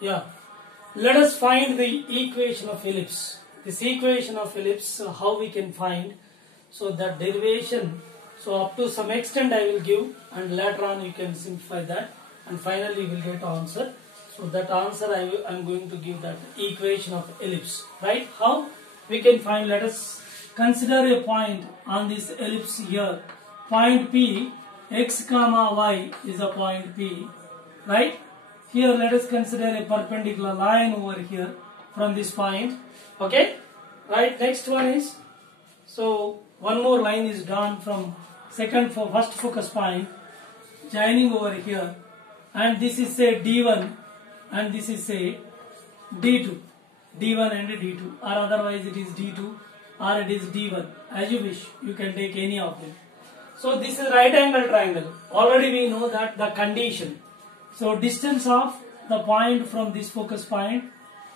Yeah. Let us find the equation of ellipse. This equation of ellipse, how we can find. So that derivation, so up to some extent I will give, and later on you can simplify that, and finally you will get answer. So that answer I am going to give that equation of ellipse, right? How we can find? Let us consider a point on this ellipse here. Point P, x comma y is a point P, right? Here let us consider a perpendicular line over here from this point. Okay, right? Next one is, so one more line is drawn from first focus point joining over here, and this is say D1 and this is say D2, D1 and D2, or otherwise it is D2 or it is D1, as you wish, you can take any of them. So this is right angle triangle. Already we know that the condition. So distance of the point from this focus point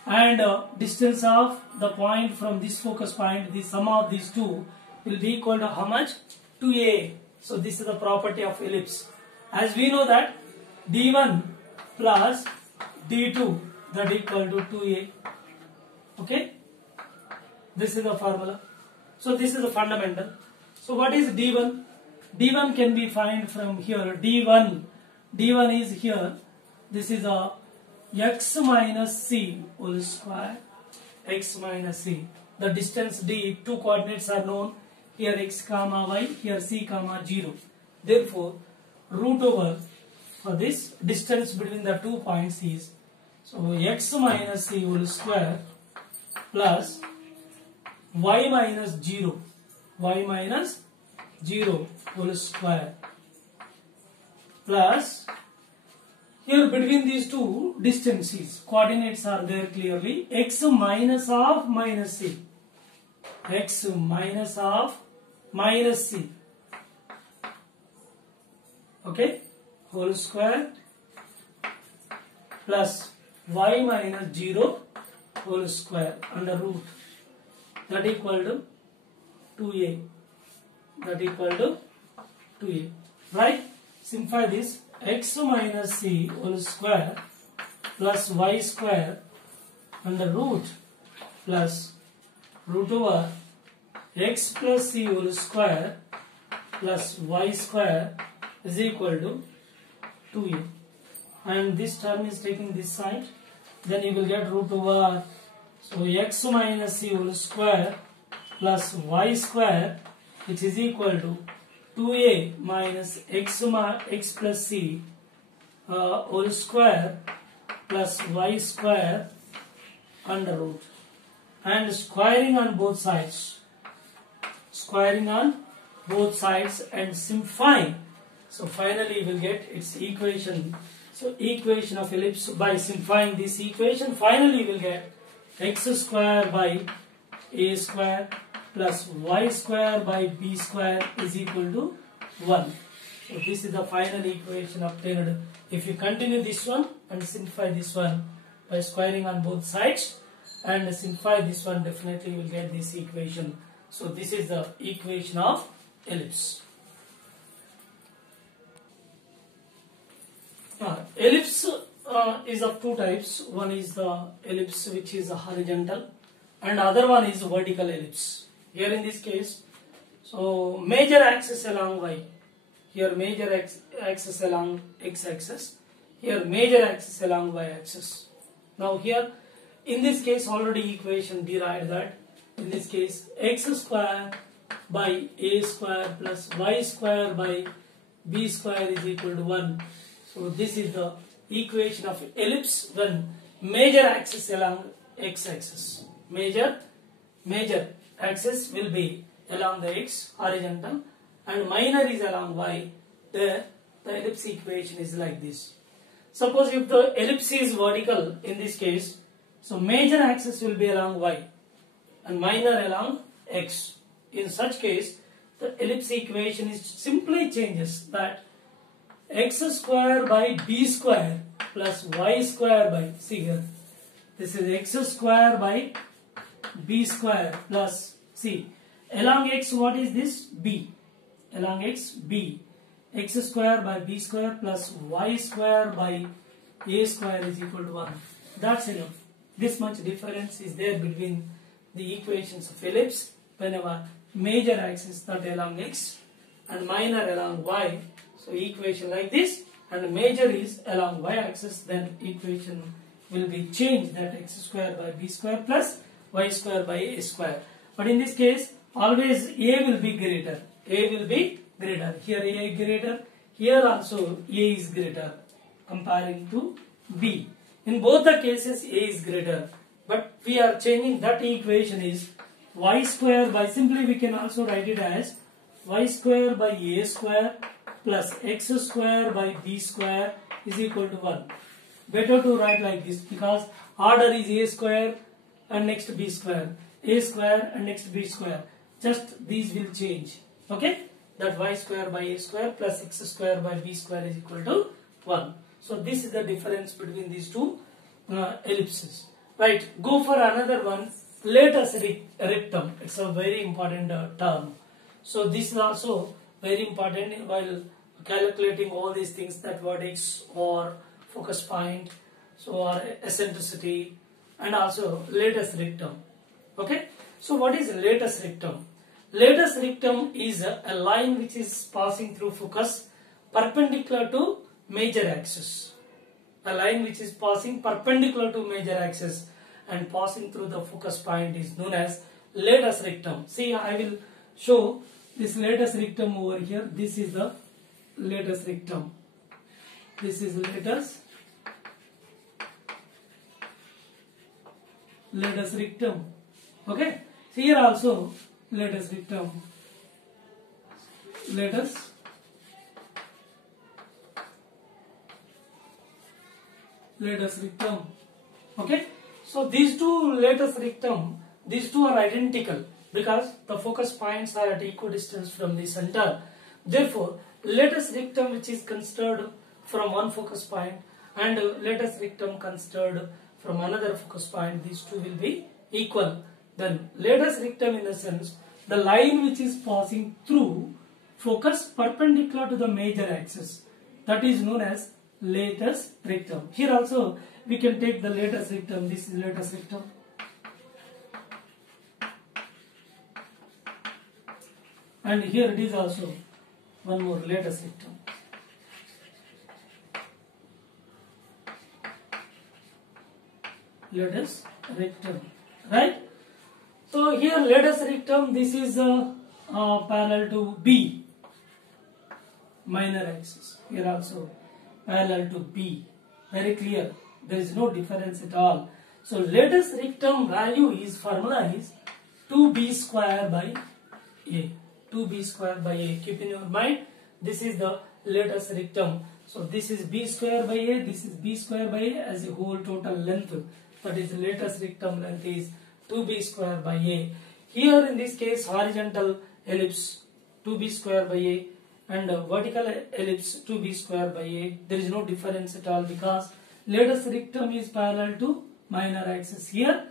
and distance of the point from this focus point, the sum of these two will be equal to how much? 2a. So this is the property of ellipse. As we know that d1 plus d2 that equal to 2a. Okay. This is the formula. So this is the fundamental. So what is d1? d1 can be found from here. d1 is here. This is a x minus c whole square. X minus c. The distance d, two coordinates are known. Here x comma y, here c comma 0. Therefore, root over for this distance between the 2 points is, so x minus c whole square plus y minus 0. Y minus 0 whole square plus, here between these two distances, coordinates are there clearly, x minus of minus c. X minus of minus c. Okay, whole square plus y minus 0 whole square under root, that equal to 2a. That equal to 2a. Right? Simplify this. X minus c whole square plus y square under root plus root over x plus c whole square plus y square is equal to 2a. And this term is taking this side. Then you will get root over, so x minus c whole square plus y square, which is equal to 2a minus x plus c whole square plus y square under root, and squaring on both sides. Squaring on both sides and simplifying. So finally we will get its equation. So equation of ellipse, by simplifying this equation, finally we will get x square by a square plus y square by b square is equal to 1. So this is the final equation obtained. If you continue this one and simplify this one by squaring on both sides and simplify this one, definitely you will get this equation. So this is the equation of ellipse. Ellipse is of two types. One is the ellipse which is horizontal, and other one is vertical ellipse. Here in this case, so major axis along y, here major axis along x axis, here major axis along y axis. Now here in this case already equation derived that in this case x square by a square plus y square by b square is equal to 1. So this is the equation of ellipse when major axis along x axis. Major axis will be along the x horizontal and minor is along y. There the ellipse equation is like this. Suppose if the ellipse is vertical in this case, so major axis will be along y and minor along x. In such case, the ellipse equation is simply changes that x square by b square plus y square by, see here, this is x square by b square plus, see, along x what is this? B. Along x, b. X square by b square plus y square by a square is equal to 1. That's enough. This much difference is there between the equations of ellipse whenever major axis that along x and minor along y. So equation like this, and major is along y axis, then equation will be changed, that x square by b square plus y square by a square. But in this case always a will be greater. A will be greater. Here a is greater. Here also a is greater comparing to b. In both the cases a is greater. But we are changing that equation is y square by, simply we can also write it as y square by a square plus x square by b square is equal to 1. Better to write like this because order is a square and next b square, a square and next b square. Just these will change. Okay? That y square by a square plus x square by b square is equal to 1. So this is the difference between these two ellipses. Right? Go for another one. Latus rectum. It's a very important term. So this is also very important while calculating all these things, that vertex or focus point, so or eccentricity, and also latus rectum. Okay? So what is latus rectum? Latus rectum is a line which is passing through focus perpendicular to major axis. A line which is passing perpendicular to major axis and passing through the focus point is known as latus rectum. See, I will show this latus rectum over here. This is the latus rectum. This is latus rectum. Okay. So here also latus rectum. Latus rectum. Okay. So these two latus rectum, these two are identical because the focus points are at equidistance from the center. Therefore, latus rectum which is considered from one focus point and latus rectum considered from another focus point, these two will be equal. Then latus rectum, in a sense, the line which is passing through focus perpendicular to the major axis, that is known as latus rectum. Here also we can take the latus rectum. This is latus rectum. And here it is also one more latus rectum. Latus rectum, right? So here latus rectum, this is parallel to B, minor axis. Here also parallel to B. Very clear. There is no difference at all. So latus rectum value is, formula is 2b square by a. 2b square by a. Keep in your mind, this is the latus rectum. So this is b square by a, this is b square by a as a whole total length. That is latus rectum length is 2b square by a. Here in this case horizontal ellipse 2b square by a and vertical ellipse 2b square by a. There is no difference at all because latus rectum is parallel to minor axis. Here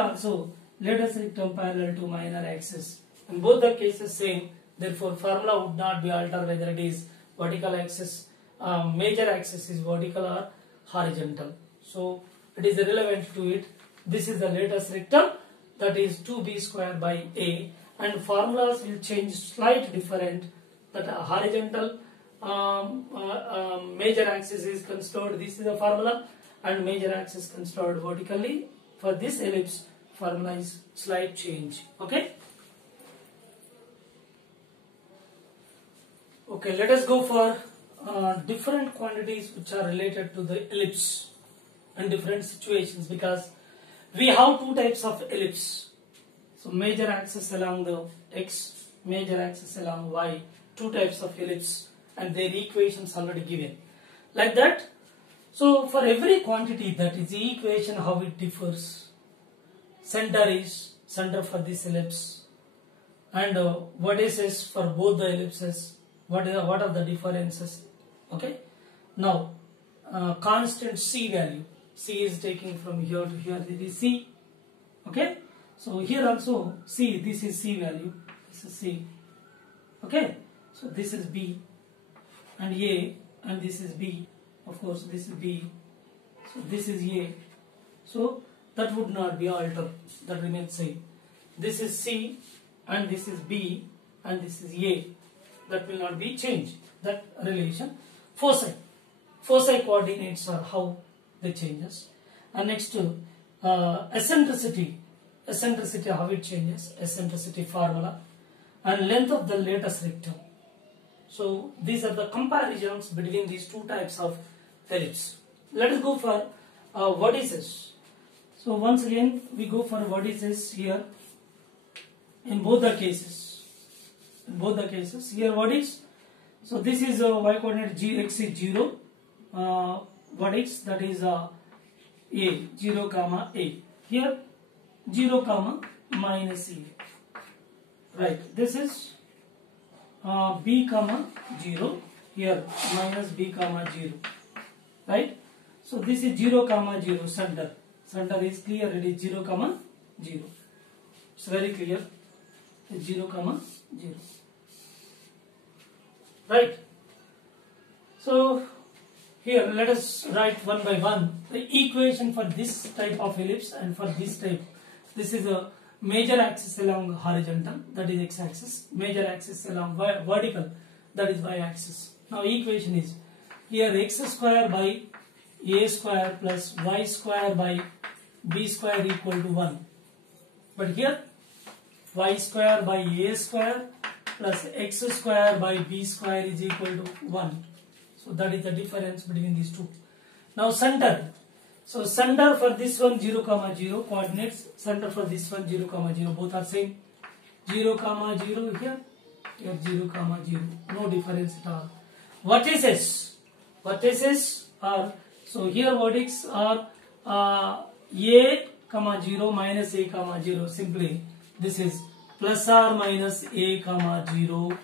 also latus rectum parallel to minor axis. In both the cases same. Therefore formula would not be altered whether it is vertical axis, major axis is vertical or horizontal. So it is irrelevant to it. This is the latus rectum, that is 2b square by a, and formulas will change slight different. That horizontal major axis is considered, this is the formula, and major axis considered vertically. For this ellipse formula is slight change. Okay. Okay, let us go for different quantities which are related to the ellipse and different situations, because we have two types of ellipse. So major axis along the x, major axis along y, two types of ellipse and their equations already given. Like that. So for every quantity, that is the equation how it differs. Center for this ellipse and vertices for both the ellipses. What are the differences? Okay. Now constant c value. C is taking from here to here. This is c. Okay. So here also c. This is c value. This is c. Okay. So this is b and a, and this is b. Of course, this is b. So this is a So that would not be altered, that remains same. This is C and this is B and this is A. That will not be changed, that relation. Foci coordinates are how they changes. And next eccentricity how it changes, eccentricity formula, and length of the lattice rectum. So these are the comparisons between these two types of ellipse. Let us go for vertices. So once again we go for vertices here in both the cases. Here vertex. So this is y coordinate x is 0. Vertex, that is A, 0 comma A. Here 0 comma minus A. Right. This is B comma 0. Here minus B comma 0. Right. So this is 0 comma 0 center. Center is clear. It is 0 comma 0. It's very clear. It's 0 comma 0. Right. So here let us write one by one the equation for this type of ellipse and for this type. This is a major axis along horizontal, that is x axis. Major axis along vertical, that is y axis. Now equation is here x square by a square plus y square by b square equal to 1. But here y square by a square plus x square by b square is equal to 1. So that is the difference between these two. Now center. So center for this one 0 comma 0 coordinates. Center for this one 0 comma 0. Both are same. 0 comma 0 here. Here 0 comma 0. No difference at all. Vertices. Vertices are, so here vertex are a comma 0 minus a comma 0. Simply this is plus or minus a comma 0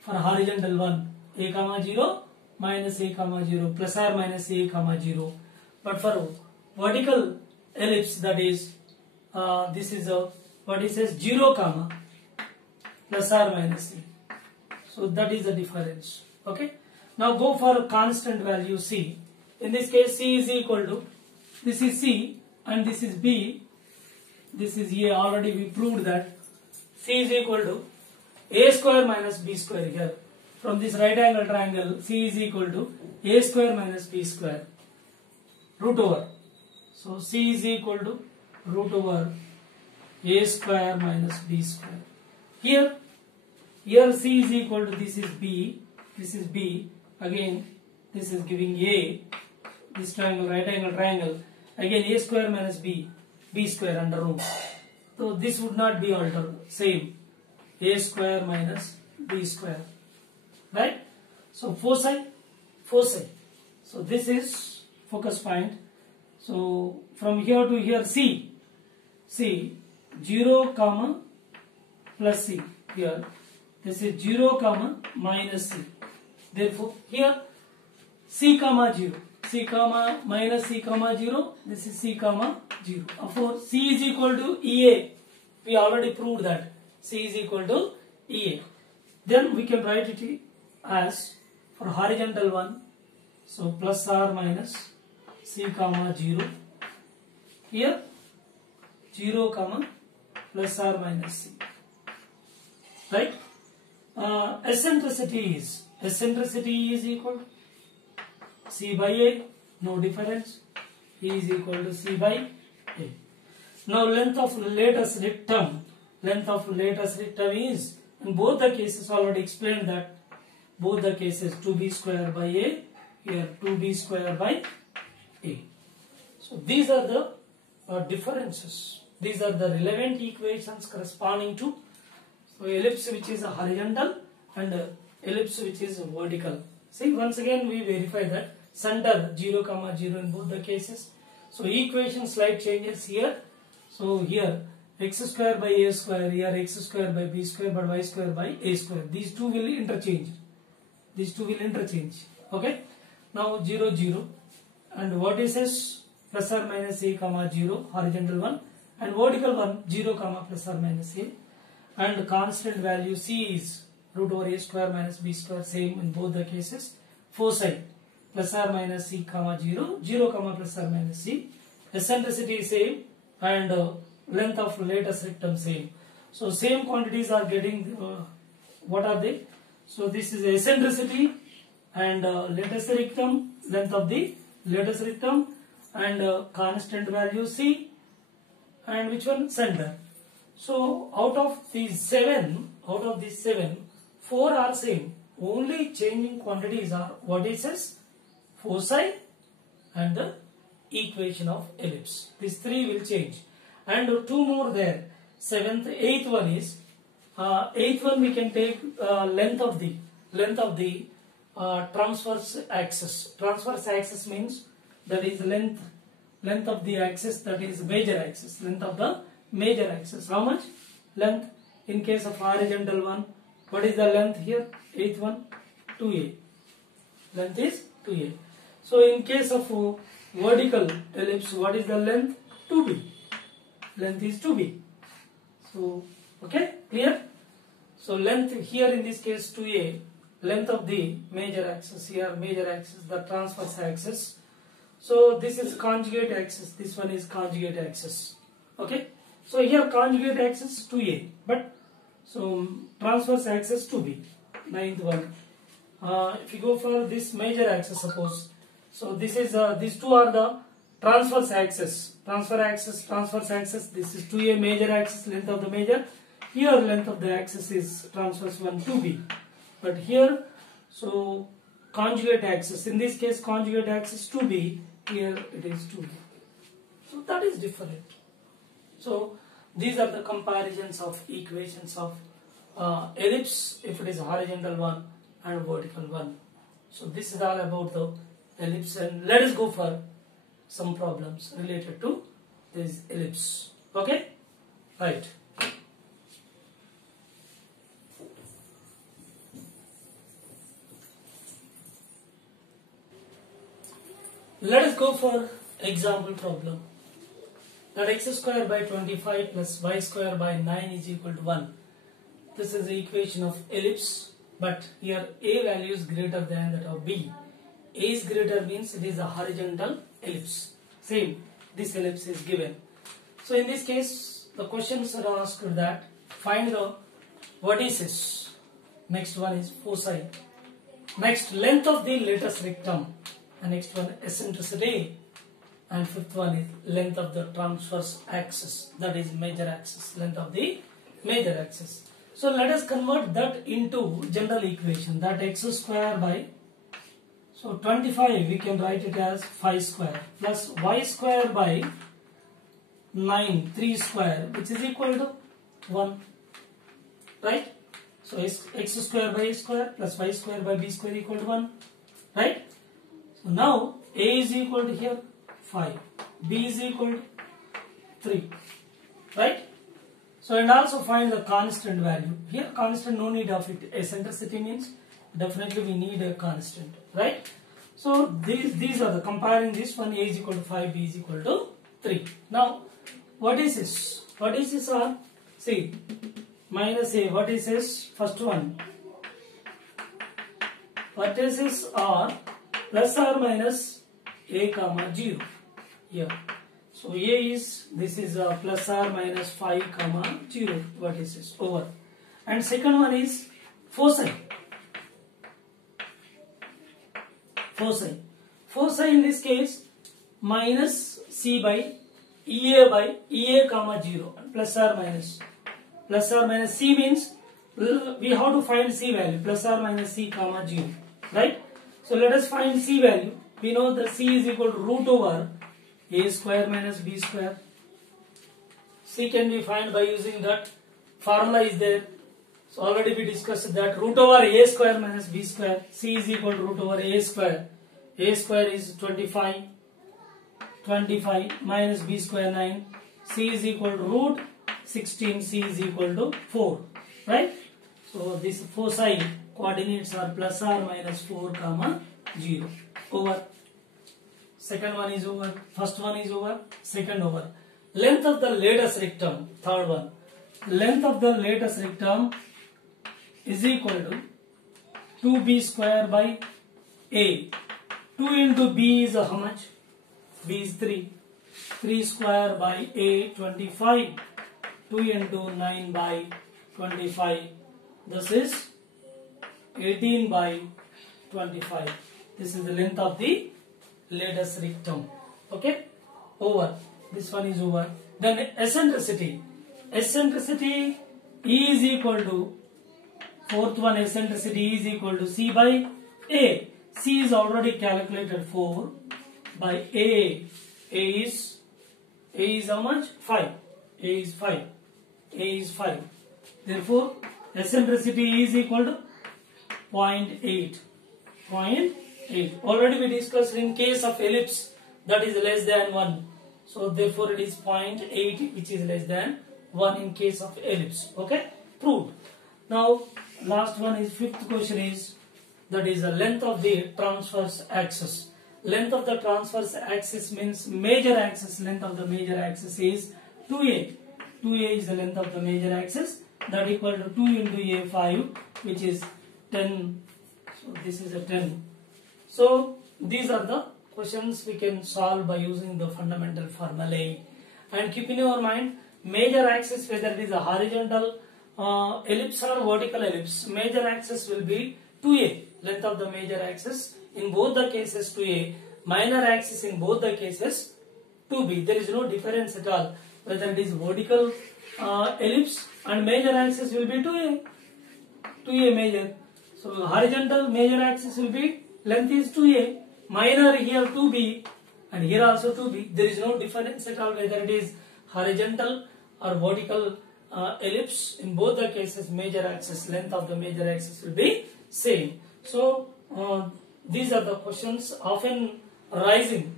for horizontal one. A comma 0 minus a comma 0 plus or minus a comma 0. But for vertical ellipse, that is this is a what it says 0 comma plus or minus a. So that is the difference. Okay. Now go for a constant value C. In this case C is equal to, this is C and this is B. This is A. Already we proved that C is equal to a square minus b square here. From this right angle triangle, C is equal to a square minus b square root over. So C is equal to root over a square minus b square. Here C is equal to, this is B, this is B. Again this is giving A. This triangle, right angle triangle. Again a square minus b square under root. So this would not be altered. Same. A square minus b square. Right? So foci. So this is focus point. So from here to here C 0 comma plus C. Here this is 0 comma minus C. Therefore here C comma 0. C comma minus C comma 0. This is C comma 0. Therefore C is equal to EA. We already proved that C is equal to EA. Then we can write it as for horizontal one. So plus or minus C comma 0. Here 0 comma plus or minus C. Right? Eccentricity is equal to C by A. No difference. E is equal to C by A. Now length of lattice rectum. Length of lattice rectum is, in both the cases already explained that both the cases 2b square by A. Here 2b square by A. So these are the differences. These are the relevant equations corresponding to ellipse which is a horizontal and ellipse which is vertical. See, once again we verify that center 0 comma 0 in both the cases. So equation slight changes here. So here x square by a square, here x square by b square, but y square by a square. These two will interchange. Okay. Now 0 0 and vertices plus or minus a comma 0 horizontal one and vertical one 0 comma plus or minus a, and constant value C is root over a square minus b square, same in both the cases. Foci plus or minus C comma 0, 0 comma plus or minus C, eccentricity is same, and length of lattice rectum same. So same quantities are getting, what are they? So this is eccentricity and lattice rectum, length of the lattice rectum, and constant value C, and which one? Center. So out of these seven, 4 are same. Only changing quantities are what is this? Foci and the equation of ellipse. These 3 will change, and 2 more there. 7th, 8th one is 8th one we can take length of the transverse axis. Transverse axis means that is length of the axis, that is major axis. Length of the major axis. How much length in case of horizontal one? What is the length here? 8th one, 2a. Length is 2a. So in case of vertical ellipse, what is the length? 2b. Length is 2b. So okay, clear? So length here in this case 2a. Length of the major axis here, major axis, the transverse axis. So this is conjugate axis. This one is conjugate axis. Okay. So here conjugate axis 2a, but so transverse axis 2b. 9th one. If you go for this major axis, suppose. So this is these 2 are the transverse axis. Transverse axis. This is 2a major axis, length of the major. Here length of the axis is transverse one 2b. But here, so conjugate axis. In this case, conjugate axis 2b. Here it is 2b. So that is different. So these are the comparisons of equations of ellipse if it is horizontal one and vertical one. So this is all about the ellipse, and let us go for some problems related to this ellipse. Okay? Right. Let us go for example problem. That x square by 25 plus y square by 9 is equal to 1. This is the equation of ellipse, but here a value is greater than that of b. A is greater means it is a horizontal ellipse. Same, this ellipse is given. So in this case, the questions are asked that find the vertices. Next one is foci. Next, length of the lattice rectum. And next one, eccentricity. And 5th one is length of the transverse axis, that is major axis, length of the major axis. So let us convert that into general equation, that x square by, so 25 we can write it as 5 square plus y square by 9, 3 square, which is equal to 1, right? So x square by a square plus y square by b square equal to 1, right? So now a is equal to here 5, b is equal to 3, right? So and also find the constant value. Here constant, no need of it. Eccentricity means definitely we need a constant, right? So these are the comparing this one, a is equal to 5, b is equal to 3. Now what is this? What is this are? See, minus a, what is this? First one. What is this are plus or minus a comma 0 here. So a is, this is plus or minus 5 comma 0. What is this? Over. And second one is foci. Foci in this case minus c by ea comma 0 plus or minus. Plus or minus c means we have to find c value, plus or minus c comma 0, right? So let us find c value. We know that c is equal to root over a square minus b square. C can be found by using that formula is there. So already we discussed that root over a square minus b square. C is equal to root over a square. A square is 25 minus b square 9. C is equal to root 16. C is equal to 4. Right? So this foci coordinates are plus or minus 4 comma 0 over. Second one is over. First one is over. Second over. Length of the lattice rectum. Third one. Length of the lattice rectum is equal to 2b square by a. 2 into b is how much? B is 3. 3 square by 8, 25. 2 into 9 by 25. This is 18 by 25. This is the length of the latus rectum. Okay, over. This one is over. Then eccentricity. Eccentricity is equal to, fourth one, eccentricity is equal to C by A. C is already calculated, 4 by A. A is how much? 5. A is 5. A is 5. Therefore, eccentricity is equal to 0.8. 0.8. Already we discussed in case of ellipse that is less than 1. So therefore it is 0.8 which is less than 1 in case of ellipse. Okay, proved. Now last one is, fifth question is, that is the length of the transverse axis. Length of the transverse axis means major axis. Length of the major axis is 2a. 2a is the length of the major axis, that equal to 2 into a, 5, which is 10. So this is a 10. So these are the questions we can solve by using the fundamental formulae. And keep in your mind, major axis, whether it is a horizontal ellipse or vertical ellipse, major axis will be 2a. Length of the major axis in both the cases 2a. Minor axis in both the cases 2b. There is no difference at all whether it is vertical ellipse, and major axis will be 2a. 2a major. So horizontal major axis will be, length is 2a. Minor here 2b, and here also 2b. There is no difference at all whether it is horizontal or vertical ellipse. In both the cases, major axis, length of the major axis will be same. So these are the questions often arising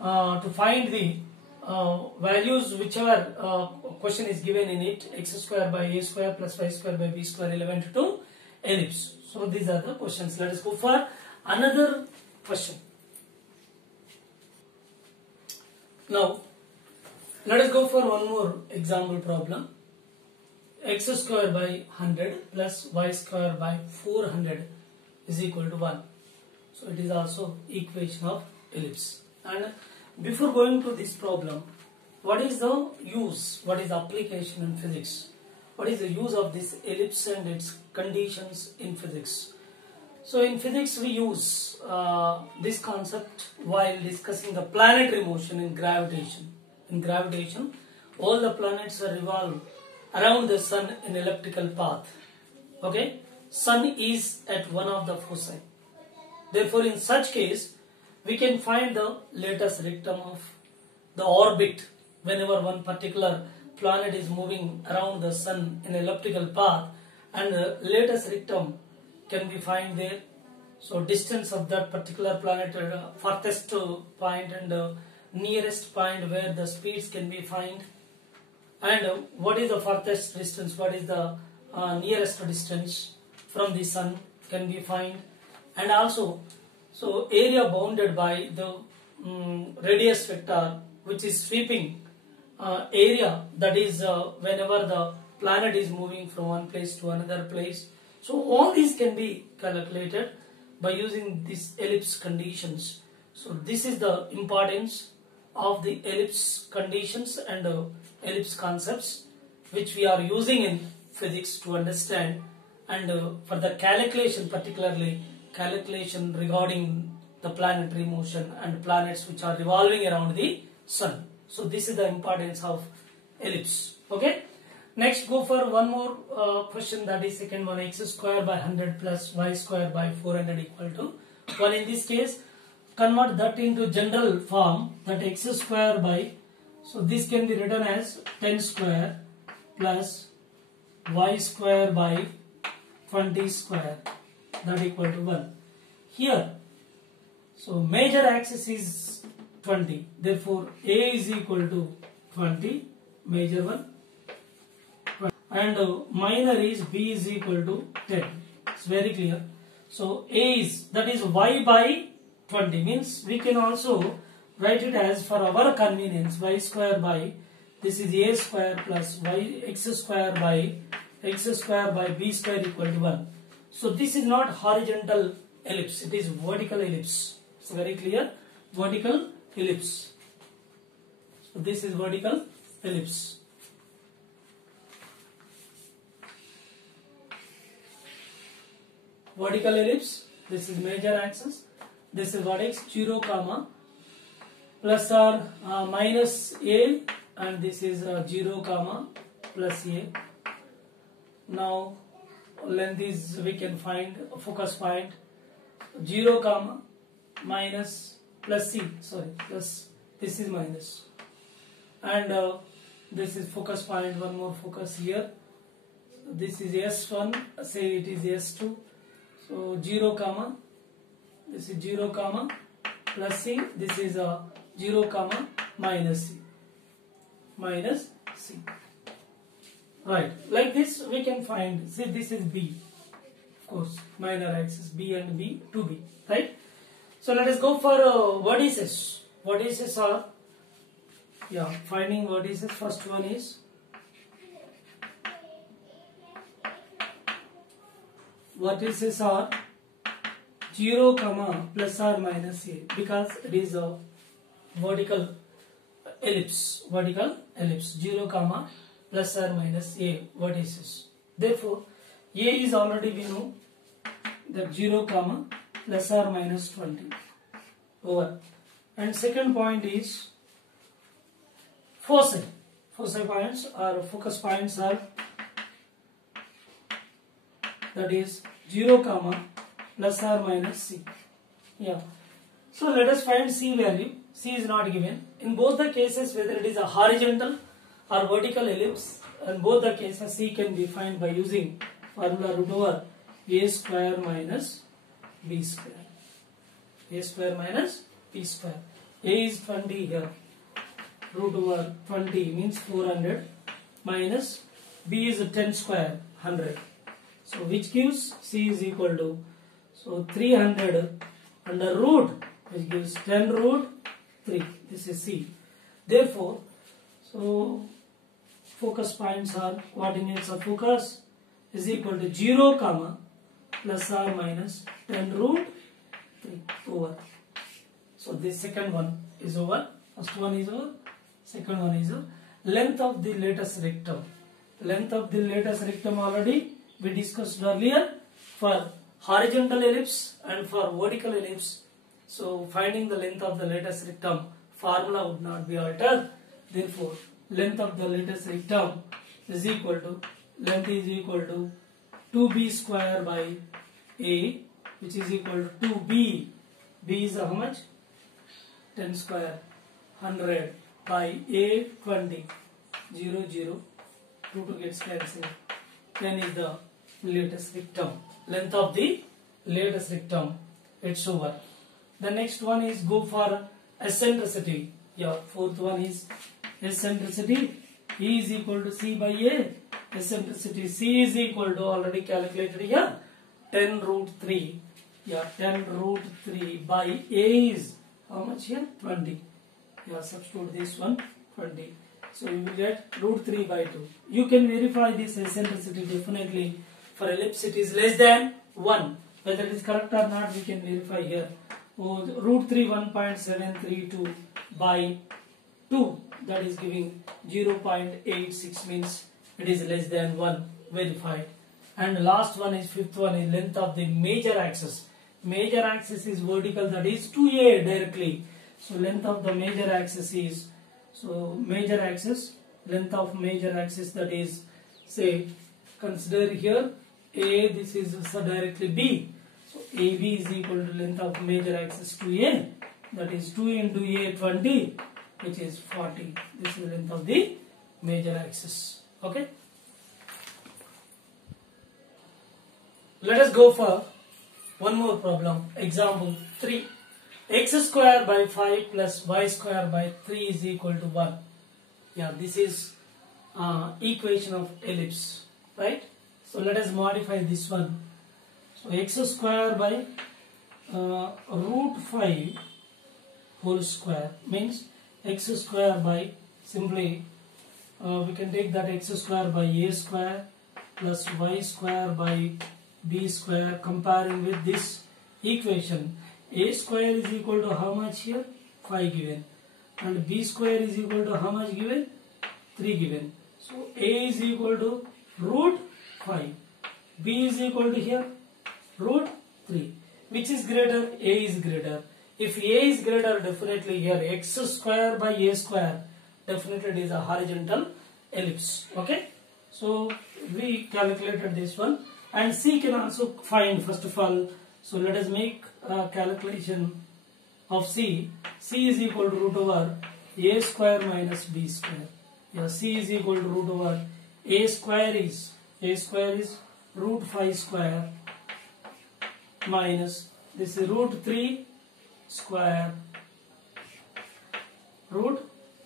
to find the values whichever question is given in it, x square by a square plus y square by b square relevant to ellipse. So these are the questions. Let us go for another question. Now let us go for one more example problem. X square by 100 plus y square by 400 is equal to 1. So it is also equation of ellipse. And before going to this problem, what is the use, what is the application in physics? What is the use of this ellipse and its conditions in physics? So in physics we use this concept while discussing the planetary motion in gravitation. In gravitation, all the planets are revolve around the sun in elliptical path. Okay, sun is at one of the foci. Therefore, in such case, we can find the latus rectum of the orbit whenever one particular planet is moving around the sun in elliptical path, and the latus rectum can be found there. So distance of that particular planet, farthest point and nearest point where the speeds can be found, and what is the farthest distance, what is the nearest distance from the sun can be found, and also so area bounded by the radius vector, which is sweeping area, that is whenever the planet is moving from one place to another place. So all these can be calculated by using these ellipse conditions. So this is the importance of the ellipse conditions and ellipse concepts which we are using in physics to understand, and for the calculation, particularly calculation regarding the planetary motion and planets which are revolving around the sun. So this is the importance of ellipse. Okay. Next, go for one more question, that is second one, x square by 100 plus y square by 400 equal to 1. In this case, convert that into general form, that x square by, so this can be written as 10 square plus y square by 20 square, that equal to 1. Here, so major axis is 20, therefore a is equal to 20, major one, and minor is b is equal to 10. It's very clear. So a is, that is y by 20, means we can also write it as, for our convenience, y square by, this is a square plus y x square by b square equal to 1. So this is not horizontal ellipse, it is vertical ellipse. It's very clear, vertical ellipse. So this is vertical ellipse. Vertical ellipse, this is major axis. This is what is 0 comma plus or minus a, and this is 0 comma plus a. Now length is, we can find focus point 0 comma minus plus c, sorry, plus, this is minus, and this is focus point, one more focus here. This is S1, say it is S2. So 0 comma, this is 0 comma plus c, this is 0 comma minus c. Right, like this we can find. See, this is B, of course, minor axis B and B, 2B, right? So let us go for vertices. Vertices are, finding vertices. First one is vertices are 0 comma plus or minus a, because it is a vertical ellipse. 0 comma plus or minus a vertices. Therefore, a is already, we know that 0 comma plus or minus 20 over. And second point is foci. Foci points or focus points are, that is 0 comma plus or minus c. So let us find c value. C is not given. In both the cases, whether it is a horizontal or vertical ellipse, in both the cases c can be found by using formula root over a square minus b square. A square minus b square. A is 20 here. Root over 20 means 400 minus b is 10 square, 100. So which gives c is equal to, so 300 under root, which gives 10 root 3. This is c. Therefore, so focus points are, coordinates of focus is equal to 0 comma plus or minus 10 root 3 over. So this second one is over. First one is over. Second one is over. Length of the lattice rectum. Length of the lattice rectum already we discussed earlier for horizontal ellipse and for vertical ellipse. So finding the length of the lattice rectum, formula would not be altered. Therefore, length of the lattice rectum is equal to, length is equal to 2b square by a, which is equal to 2b. B is how much? 10 square, 100 by a 20, 0, 0, 2 gets cancelled. Then is the lattice rectum. Length of the lattice rectum, it's over. The next one is go for eccentricity. Fourth one is eccentricity. E is equal to c by a. Eccentricity c is equal to, already calculated here, 10 root 3. 10 root 3 by a is how much here? 20. Substitute this one, 20. So you will get root 3 by 2. You can verify this eccentricity definitely. For ellipse it is less than 1. Whether it is correct or not, we can verify here. Root 3 1.732 by 2, that is giving 0.86, means it is less than 1, verified. And last one is, fifth one is length of the major axis. Major axis is vertical, that is 2a directly. So length of the major axis is, so major axis, length of major axis, that is, say, consider here a, this is so directly b. So AB is equal to length of major axis 2a, that is 2 into a 20, which is 40. This is the length of the major axis. Okay. Let us go for one more problem. Example 3. X square by 5 plus y square by 3 is equal to 1. This is equation of ellipse, right? So let us modify this one. So x square by root 5 whole square means x square by, simply we can take that x square by a square plus y square by b square, comparing with this equation. A square is equal to how much here? 5 given. and b square is equal to how much given? 3 given. So a is equal to root 5. B is equal to here root 3. Which is greater? A is greater. If A is greater, definitely here x square by a square, definitely it is a horizontal ellipse. Okay. So we calculated this one, and C can also find first of all. So let us make a calculation of C. C is equal to root over a square minus b square. Yeah, C is equal to root over a square is root 5 square minus this is root 3 square, root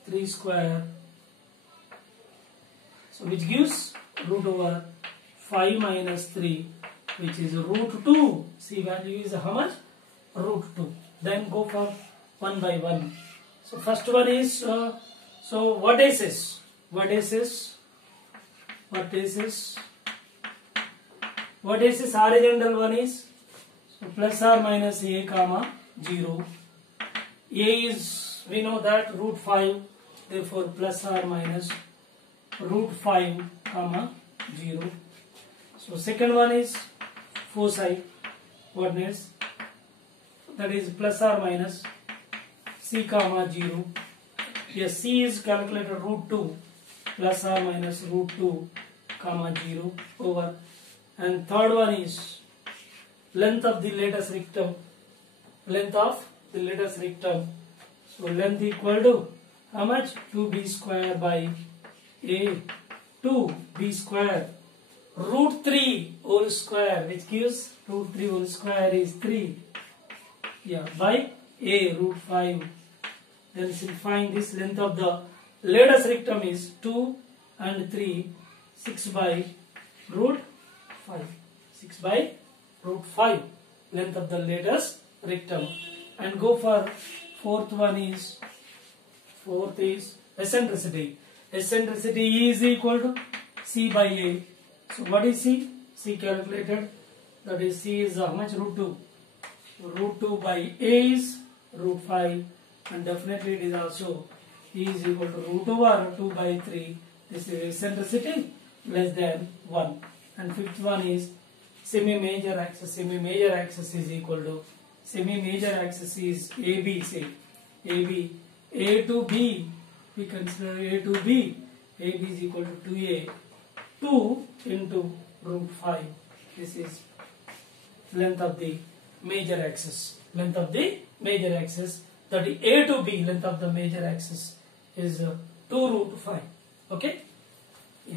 3 square. So which gives root over 5 minus 3, which is root 2. C value is how much? Root 2. Then go for 1 by 1. So first one is so what is this? What is this? What is this? What is this horizontal one is? So plus or minus a comma 0. A is, we know that root 5, therefore plus or minus root 5 comma 0. So second one is foci coordinates, that is plus or minus c comma 0. Yes, c is calculated root 2 plus or minus root 2 comma 0 over, and third one is length of the lattice rectum, length of the lattice rectum. So length equal to how much? 2b square by a 2b square root 3 whole square, which gives root 3 whole square is 3, yeah, by a root 5. Then simplifying this, length of the lattice rectum is 2 and 3, 6 by root 5, 6 by root 5 length of the lattice rectum. And go for fourth is eccentricity. Eccentricity is equal to c by a. So what is c? C calculated, that is c is how much? Root 2. So root 2 by a is root 5, and definitely it is also e is equal to root over 2 by 3. This is eccentricity less than 1. And fifth one is semi-major axis. Semi-major axis is equal to, semi-major axis is AB, say AB, A to B, we consider A to B, AB is equal to 2A, 2 into root 5. This is length of the major axis. Length of the major axis, that is A to B, length of the major axis is 2 root 5. Okay? Yeah.